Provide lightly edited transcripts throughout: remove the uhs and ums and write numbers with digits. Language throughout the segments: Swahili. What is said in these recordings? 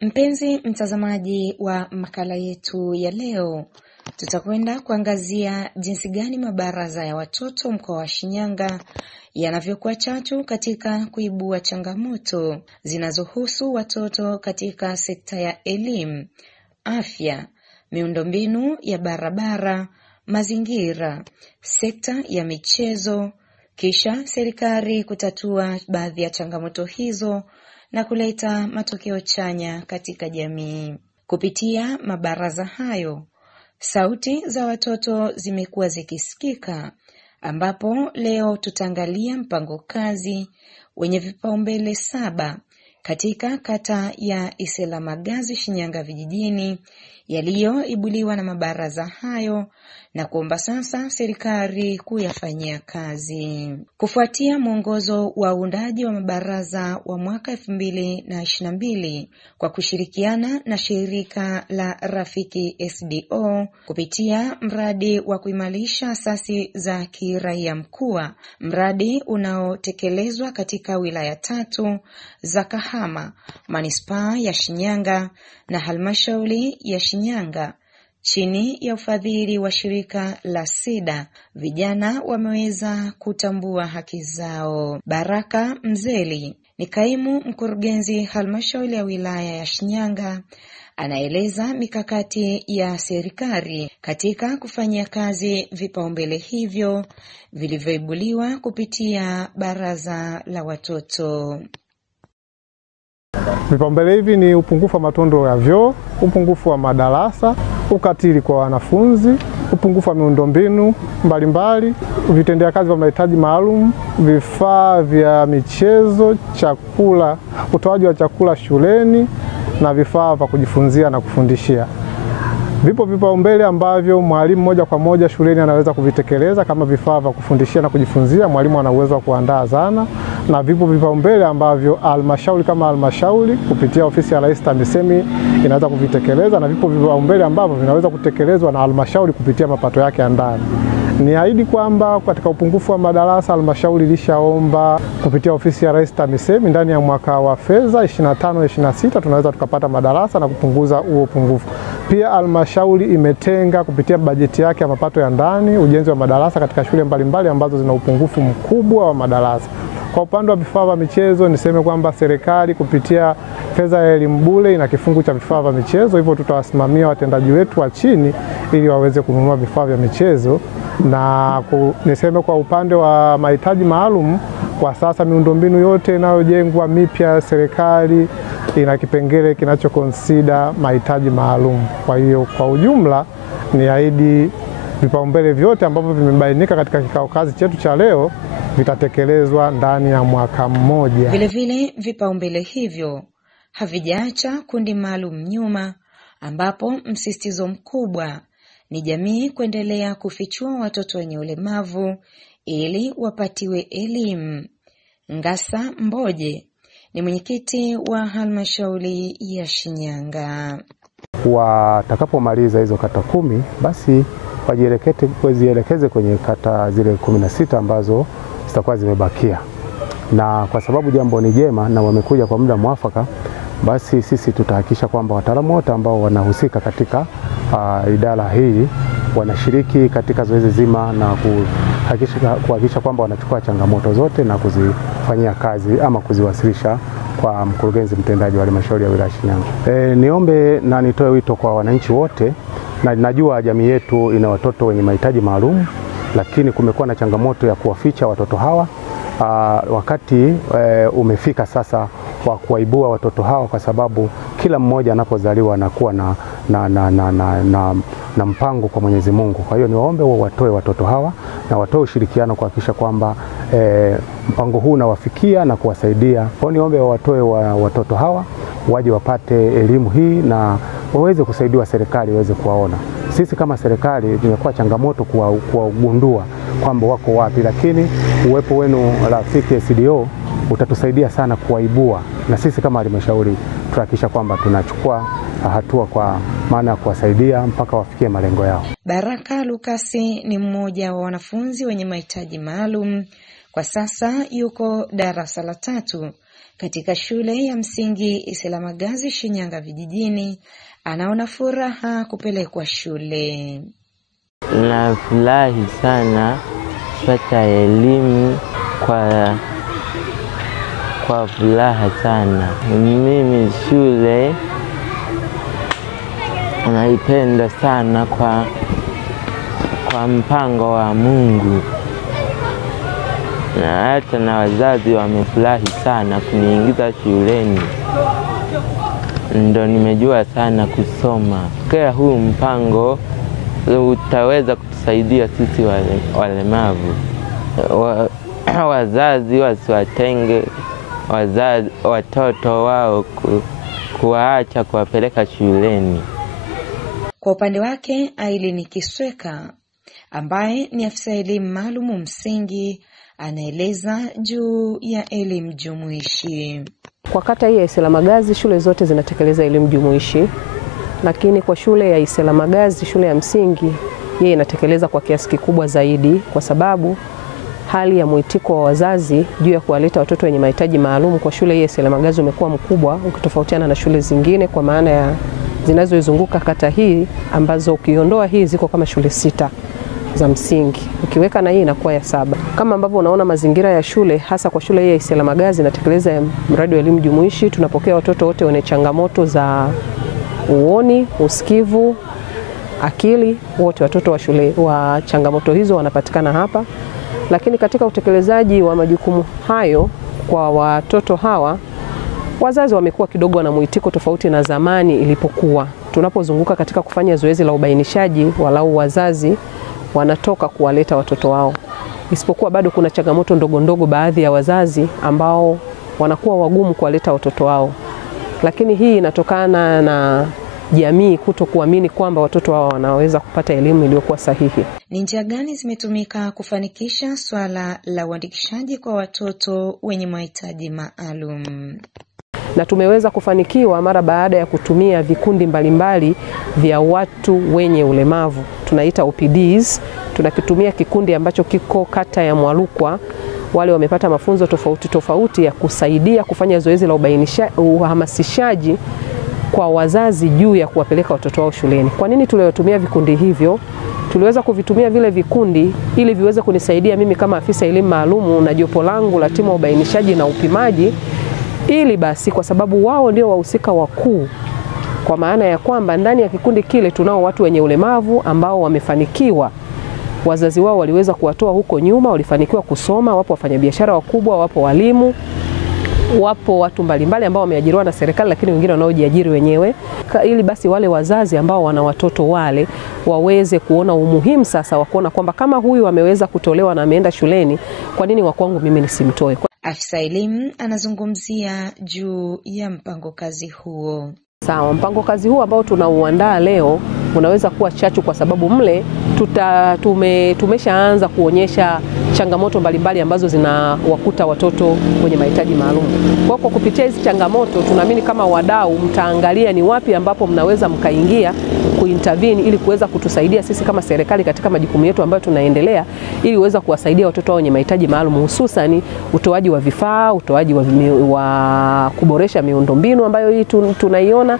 Mpenzi mtazamaji wa makala yetu ya leo, tutakwenda kuangazia jinsi gani mabaraza ya watoto mkoa wa Shinyanga yanavyokuwa chachu katika kuibua changamoto zinazohusu watoto katika sekta ya elimu, afya, miundombinu ya barabara, mazingira, sekta ya michezo, kisha serikali kutatua baadhi ya changamoto hizo na kuleta matokeo chanya katika jamii. Kupitia mabaraza hayo, sauti za watoto zimekuwa zikisikika, ambapo leo tutaangalia mpango kazi wenye vipaumbele 7 katika kata ya Iselamagazi, Shinyanga vijijini, yaliyoibuliwa na mabaraza hayo na kuomba sasa serikali kuyafanyia kazi. Kufuatia mwongozo wa uundaji wa mabaraza wa mwaka 2022 kwa kushirikiana na shirika la Rafiki SDO kupitia mradi wa kuimarisha asasi za kiraia mkoa, mradi unaotekelezwa katika wilaya 3 za Kahama, manispaa ya Shinyanga na halmashauri ya Shinyanga, chini ya ufadhili wa shirika la SIDA, vijana wameweza kutambua haki zao. Baraka Mzeli ni kaimu mkurugenzi halmashauri ya wilaya ya Shinyanga, anaeleza mikakati ya serikali katika kufanyia kazi vipaumbele hivyo vilivyoibuliwa kupitia baraza la watoto. Vipaumbele hivi ni upungufu wa matundu ya vyoo, upungufu wa madarasa, ukatili kwa wanafunzi, upungufu wa miundombinu mbalimbali, vitendea kazi vya mahitaji maalum, vifaa vya michezo, chakula, utoaji wa chakula shuleni na vifaa vya kujifunzia na kufundishia. Vipo vipaumbele ambavyo mwalimu moja kwa moja shuleni anaweza kuvitekeleza kama vifaa vya kufundishia na kujifunzia, mwalimu ana uwezo wa kuandaa zana, na vipo vipaumbele ambavyo halmashauri kama halmashauri kupitia ofisi ya Rais TAMISEMI inaweza kuvitekeleza, na vipo vipaumbele ambavyo vinaweza kutekelezwa na halmashauri kupitia mapato yake ya ndani. Niahidi kwamba katika upungufu wa madarasa halmashauri ilishaomba kupitia ofisi ya Rais TAMISEMI ndani ya mwaka wa fedha 25-26 tunaweza tukapata madarasa na kupunguza huo upungufu. Pia halmashauri imetenga kupitia bajeti yake ya mapato ya ndani ujenzi wa madarasa katika shule mbalimbali ambazo zina upungufu mkubwa wa madarasa. Kwa upande wa vifaa vya michezo, niseme kwamba serikali kupitia fedha ya elimu bure ina kifungu cha vifaa vya michezo, hivyo tutawasimamia watendaji wetu wa chini ili waweze kununua vifaa vya michezo. Na niseme kwa upande wa mahitaji maalum, kwa sasa miundombinu yote inayojengwa mipya serikali ina kipengele kinachokonsida mahitaji maalum. Kwa hiyo kwa ujumla niahidi vipaumbele vyote ambavyo vimebainika katika kikao kazi chetu cha leo vitatekelezwa ndani ya mwaka mmoja. Vile vile vipaumbele hivyo havijaacha kundi maalum nyuma, ambapo msisitizo mkubwa ni jamii kuendelea kufichua watoto wenye ulemavu ili wapatiwe elimu. Ngasa Mboje ni mwenyekiti wa halmashauri ya Shinyanga. Watakapomaliza hizo kata 10 basi wajielekeze kwenye kata zile 16 ambazo zitakuwa zimebakia. Na kwa sababu jambo ni jema na wamekuja kwa muda mwafaka, basi sisi tutahakikisha kwamba wataalamu wote ambao wanahusika katika idara hii wanashiriki katika zoezi zima na kuhakikisha kwamba wanachukua changamoto zote na kuzifanyia kazi ama kuziwasilisha kwa mkurugenzi mtendaji wa halmashauri ya wilaya Shinyanga. Niombe na nitoe wito kwa wananchi wote, na najua jamii yetu ina watoto wenye mahitaji maalum, lakini kumekuwa na changamoto ya kuwaficha watoto hawa. Wakati umefika sasa wa kuwaibua watoto hawa, kwa sababu kila mmoja anapozaliwa anakuwa na mpango kwa Mwenyezi Mungu. Kwa hiyo niwaombe watoe watoto hawa na watoe ushirikiano kuhakikisha kwamba mpango huu unawafikia na kuwasaidia. Kwa hiyo niombe watoe watoto hawa waje wapate elimu hii na waweze kusaidiwa, serikali iweze kuwaona. Sisi kama serikali tumekuwa changamoto kuwagundua kwamba wako wapi, lakini uwepo wenu Rafiki SDO utatusaidia sana kuwaibua, na sisi kama halmashauri tuhakikisha kwamba tunachukua hatua kwa maana ya kuwasaidia mpaka wafikie malengo yao. Baraka Lukasi ni mmoja wa wanafunzi wenye mahitaji maalum. Kwa sasa yuko darasa la 3 katika shule ya msingi Iselamagazi Shinyanga vijijini anaona furaha kupelekwa shule. Nafurahi sana kupata elimu kwa furaha sana. Mimi shule naipenda sana kwa mpango wa Mungu. Na hata na wazazi wamefurahi sana kuniingiza shuleni. Ndo nimejua sana kusoma. Kwa huu mpango utaweza kutusaidia sisi walemavu. Wazazi wasiwatenge watoto wao kuwaacha kuwapeleka shuleni. Kwa upande wake Aileen Kisweka ambaye ni afisa elimu maalum msingi anaeleza juu ya elimu jumuishi. Kwa kata hii ya Iselamagazi shule zote zinatekeleza elimu jumuishi, lakini kwa shule ya Iselamagazi shule ya msingi yeye inatekeleza kwa kiasi kikubwa zaidi, kwa sababu hali ya mwitiko wa wazazi juu ya kuwaleta watoto wenye mahitaji maalum kwa shule hii ya Iselamagazi umekuwa mkubwa ukitofautiana na shule zingine, kwa maana ya zinazoizunguka kata hii ambazo ukiondoa hii ziko kama shule 6 za msingi, ukiweka na hii inakuwa ya 7. Kama ambavyo unaona mazingira ya shule, hasa kwa shule hii ya Iselamagazi inatekeleza mradi wa elimu jumuishi. Tunapokea watoto wote wenye changamoto za uoni, usikivu, akili, wote watoto wa shule wa changamoto hizo wanapatikana hapa. Lakini katika utekelezaji wa majukumu hayo kwa watoto hawa, wazazi wamekuwa kidogo na muitiko tofauti na zamani ilipokuwa. Tunapozunguka katika kufanya zoezi la ubainishaji, walau wazazi wanatoka kuwaleta watoto wao. Isipokuwa bado kuna changamoto ndogo ndogo baadhi ya wazazi ambao wanakuwa wagumu kuwaleta watoto wao. Lakini hii inatokana na jamii kutokuamini kwamba watoto wao wanaweza kupata elimu iliyokuwa sahihi. Ni njia gani zimetumika kufanikisha swala la uandikishaji kwa watoto wenye mahitaji maalum? Na tumeweza kufanikiwa mara baada ya kutumia vikundi mbalimbali vya watu wenye ulemavu. Tunaita OPDs. Tunakitumia kikundi ambacho kiko kata ya Mwalukwa. Wale wamepata mafunzo tofauti ya kusaidia kufanya zoezi la uhamasishaji kwa wazazi juu ya kuwapeleka watoto wao shuleni. Kwa nini tuliyotumia vikundi hivyo? Tuliweza kuvitumia vile vikundi ili viweze kunisaidia mimi kama afisa elimu maalumu na jopo langu la timu ya ubainishaji na upimaji, ili basi kwa sababu wao ndio wahusika wakuu, kwa maana ya kwamba ndani ya kikundi kile tunao watu wenye ulemavu ambao wamefanikiwa. Wazazi wao waliweza kuwatoa huko nyuma, walifanikiwa kusoma, wapo wafanyabiashara wakubwa, wapo walimu, wapo watu mbalimbali ambao wameajiriwa na serikali, lakini wengine wanaojiajiri wenyewe, ili basi wale wazazi ambao wana watoto wale waweze kuona umuhimu sasa wa kuona kwamba kama huyu ameweza kutolewa na ameenda shuleni, kwa nini wa kwangu mimi nisimtoe? Afisa elimu anazungumzia juu ya mpango kazi huo. Sawa, mpango kazi huu ambao tunauandaa leo unaweza kuwa chachu, kwa sababu mle tumeshaanza kuonyesha changamoto mbalimbali ambazo zinawakuta watoto wenye mahitaji maalum. Kwa kupitia hizi changamoto tunaamini kama wadau mtaangalia ni wapi ambapo mnaweza mkaingia kuintervene ili kuweza kutusaidia sisi kama serikali katika majukumu yetu ambayo tunaendelea, ili uweza kuwasaidia watoto wenye mahitaji maalum, hususan utoaji wa vifaa, utoaji wa kuboresha miundombinu ambayo hii tunaiona.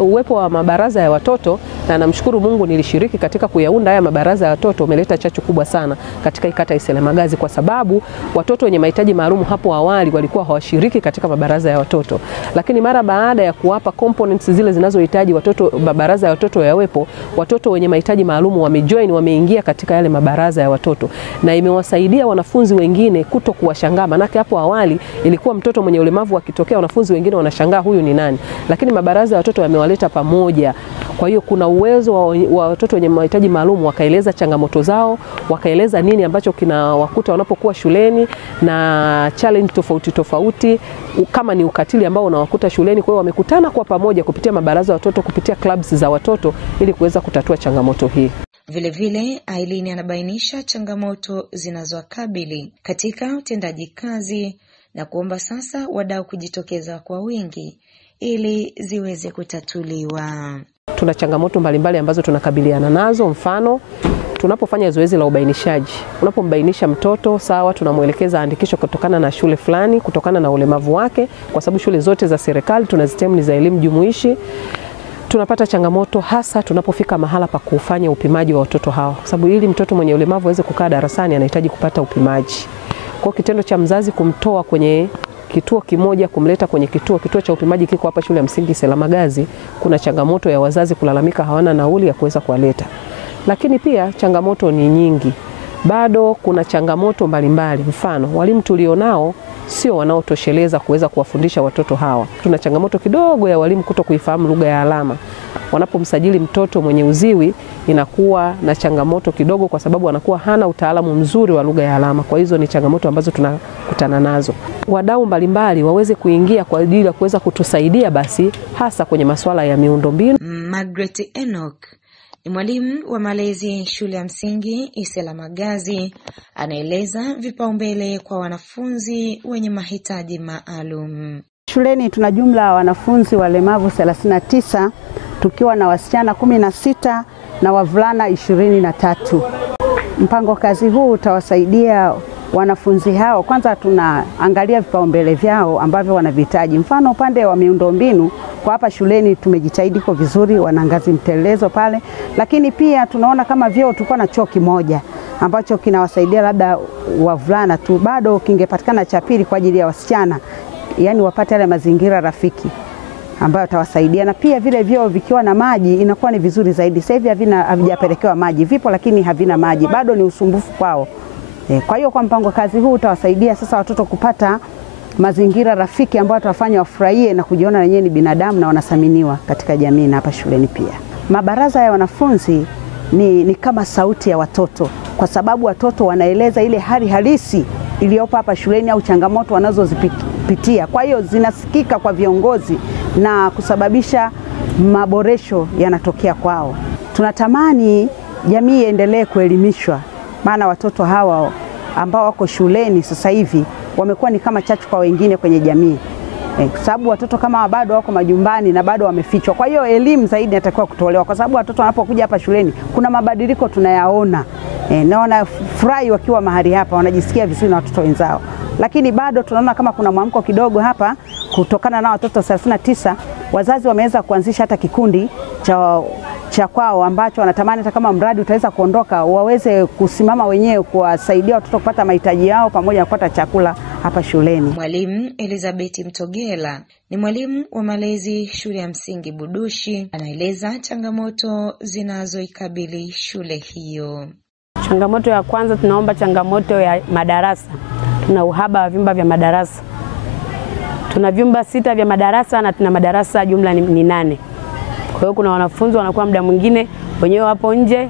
Uwepo wa mabaraza ya watoto, na namshukuru Mungu nilishiriki katika kuyaunda haya mabaraza ya watoto, umeleta chachu kubwa sana katika ikata Iselamagazi, kwa sababu watoto wenye mahitaji maalum hapo awali walikuwa hawashiriki katika mabaraza ya watoto. Lakini mara baada ya kuwapa components zile zinazohitaji watoto mabaraza ya watoto yawepo, watoto wenye mahitaji maalum wamejoin, wameingia katika yale mabaraza ya watoto, na imewasaidia wanafunzi wengine kuto kuwashangaa. Manake hapo awali ilikuwa mtoto mwenye ulemavu akitokea wanafunzi wengine wanashangaa huyu ni nani, lakini mabaraza ya watoto yamewaleta pamoja. Kwa hiyo kuna uwezo wa watoto wenye mahitaji maalum wakaeleza changamoto zao, wakaeleza nini ambacho kinawakuta wanapokuwa shuleni na challenge tofauti kama ni ukatili ambao unawakuta shuleni. Kwa hiyo wamekutana kwa pamoja kupitia mabaraza ya watoto, kupitia clubs za watoto, ili kuweza kutatua changamoto hii. Vilevile Aileen anabainisha changamoto zinazowakabili katika utendaji kazi na kuomba sasa wadau kujitokeza kwa wingi ili ziweze kutatuliwa. Tuna changamoto mbalimbali ambazo tunakabiliana nazo. Mfano, tunapofanya zoezi la ubainishaji, unapombainisha mtoto sawa, tunamuelekeza andikisho kutokana na shule fulani, kutokana na ulemavu wake, kwa sababu shule zote za serikali tunazitemu ni za elimu jumuishi. Tunapata changamoto hasa tunapofika mahala pa kufanya upimaji wa watoto hawa, kwa sababu ili mtoto mwenye ulemavu aweze kukaa darasani anahitaji kupata upimaji. Kwa kitendo cha mzazi kumtoa kwenye kituo kimoja kumleta kwenye kituo cha upimaji kiko hapa shule ya msingi Selamagazi, kuna changamoto ya wazazi kulalamika hawana nauli ya kuweza kuwaleta. Lakini pia changamoto ni nyingi. Bado kuna changamoto mbalimbali. Mfano, walimu tulionao sio wanaotosheleza kuweza kuwafundisha watoto hawa. Tuna changamoto kidogo ya walimu kutokuifahamu lugha ya alama. Wanapomsajili mtoto mwenye uziwi inakuwa na changamoto kidogo kwa sababu anakuwa hana utaalamu mzuri wa lugha ya alama. Kwa hizo ni changamoto ambazo tunakutana nazo. Wadau mbalimbali waweze kuingia kwa ajili ya kuweza kutusaidia basi hasa kwenye masuala ya miundombinu. Margaret Enoch ni mwalimu wa malezi shule ya msingi Selamagazi, anaeleza vipaumbele kwa wanafunzi wenye mahitaji maalum. Shuleni tuna jumla ya wanafunzi walemavu 39, tukiwa na wasichana 16 na wavulana 23. Mpango kazi huu utawasaidia wanafunzi hao. Kwanza tunaangalia vipaumbele vyao ambavyo wanavihitaji. Mfano, upande wa miundombinu kwa hapa shuleni tumejitahidi kwa vizuri, wana ngazi mtelezo pale, lakini pia tunaona kama vyoo tulikuwa na choo kimoja ambacho kinawasaidia labda wavulana tu, bado kingepatikana cha pili kwa ajili ya wasichana, yani wapate yale mazingira rafiki ambayo tawasaidia. Na pia vile vyoo vikiwa na maji inakuwa ni vizuri zaidi. Sasa hivi havijapelekewa maji, vipo lakini havina maji, bado ni usumbufu kwao. Kwa hiyo kwa mpango kazi huu utawasaidia sasa watoto kupata mazingira rafiki ambayo tutafanya wafurahie na kujiona wenyewe ni binadamu na wanathaminiwa katika jamii na hapa shuleni pia. Mabaraza ya wanafunzi ni kama sauti ya watoto, kwa sababu watoto wanaeleza ile hali halisi iliyopo hapa shuleni au changamoto wanazozipitia. Kwa hiyo zinasikika kwa viongozi na kusababisha maboresho yanatokea kwao. Tunatamani jamii iendelee kuelimishwa, maana watoto hawa ambao wako shuleni sasa hivi wamekuwa ni kama chachu kwa wengine kwenye jamii. Kwa sababu watoto kama bado wako majumbani na bado wamefichwa. Kwa hiyo elimu zaidi inatakiwa kutolewa, kwa sababu watoto wanapokuja hapa shuleni kuna mabadiliko tunayaona. Na wanafurahi wakiwa mahali hapa, wanajisikia vizuri na watoto wenzao. Lakini bado tunaona kama kuna mwamko kidogo hapa kutokana na watoto 39. Wazazi wameweza kuanzisha hata kikundi cha kwao ambacho wanatamani hata kama mradi utaweza kuondoka waweze kusimama wenyewe kuwasaidia watoto kupata mahitaji yao pamoja na kupata chakula hapa shuleni. Mwalimu Elizabeth Mtogela ni mwalimu wa malezi shule ya msingi Budushi, anaeleza changamoto zinazoikabili shule hiyo. Changamoto ya kwanza, tunaomba changamoto ya madarasa. Tuna uhaba wa vyumba vya madarasa. Tuna vyumba 6 vya madarasa na tuna madarasa jumla ni 8. Kwa hiyo kuna wanafunzi wanakuwa muda mwingine wenyewe wapo nje,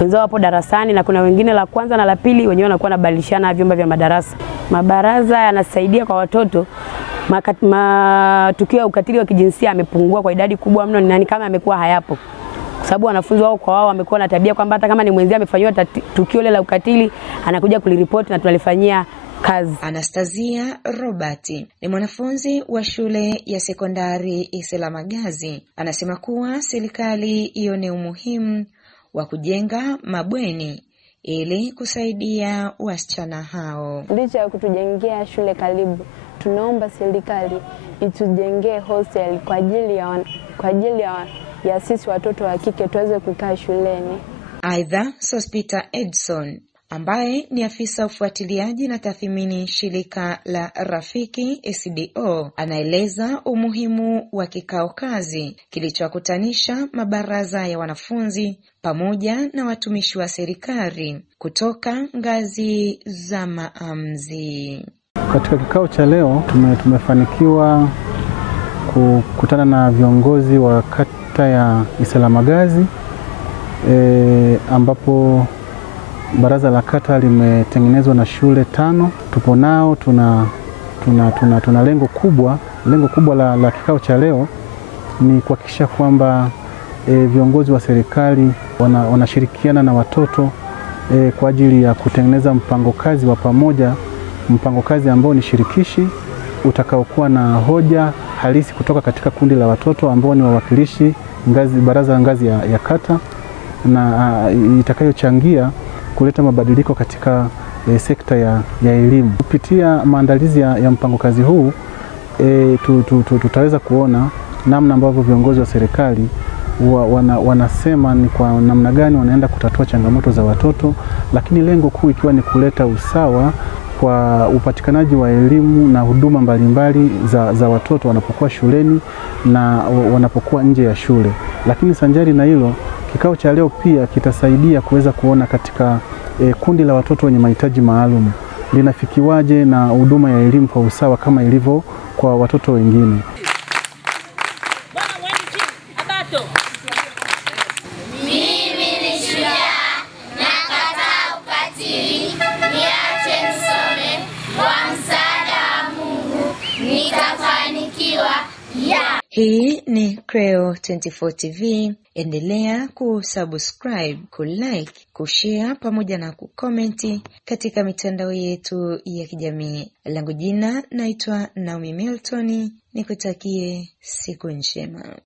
wenzao wapo darasani, na kuna wengine la kwanza na la pili wenyewe wanakuwa wanabadilishana vyumba vya madarasa. Mabaraza yanasaidia kwa watoto. Matukio ya ukatili wa kijinsia yamepungua kwa idadi kubwa mno, ni kama yamekuwa hayapo. Kwa sababu wanafunzi wao kwa wao wamekuwa na tabia kwamba hata kama ni mwenzia amefanywa tukio la ukatili anakuja kuliripoti na tunalifanyia kazi. Anastasia Robert ni mwanafunzi wa shule ya sekondari Selamagazi, anasema kuwa serikali ione umuhimu wa kujenga mabweni ili kusaidia wasichana hao. Licha ya kutujengea shule karibu, tunaomba serikali itujengee hostel kwa ajili ya sisi watoto wa kike tuweze kukaa shuleni. Aidha, Sospita Edson ambaye ni afisa ufuatiliaji na tathmini shirika la Rafiki SDO anaeleza umuhimu wa kikao kazi kilichowakutanisha mabaraza ya wanafunzi pamoja na watumishi wa serikali kutoka ngazi za maamuzi. Katika kikao cha leo tumefanikiwa kukutana na viongozi wa kata ya Selamagazi ambapo baraza la kata limetengenezwa na shule 5. Tupo nao, tuna lengo kubwa la kikao cha leo ni kuhakikisha kwamba viongozi wa serikali wanashirikiana na watoto kwa ajili ya kutengeneza mpango kazi wa pamoja, mpango kazi ambao ni shirikishi utakaokuwa na hoja halisi kutoka katika kundi la watoto ambao ni wawakilishi baraza ngazi ya kata, na itakayochangia kuleta mabadiliko katika sekta ya elimu. Kupitia maandalizi ya mpango kazi huu tutaweza kuona namna ambavyo viongozi wa serikali wanasema ni kwa namna gani wanaenda kutatua changamoto za watoto, lakini lengo kuu ikiwa ni kuleta usawa kwa upatikanaji wa elimu na huduma mbalimbali za watoto wanapokuwa shuleni na wanapokuwa nje ya shule. Lakini sanjari na hilo, kikao cha leo pia kitasaidia kuweza kuona katika kundi la watoto wenye mahitaji maalum linafikiwaje na huduma ya elimu kwa usawa kama ilivyo kwa watoto wengine. Mimi ni shujaa, nakataa ukatili, niache nisome, kwa msaada wa Mungu nitafanikiwa. Hii ni Creo 24 TV. Endelea kusubscribe, kulike, kushare pamoja na kukomenti katika mitandao yetu ya kijamii. Langu jina naitwa Naomi Milton, nikutakie siku njema.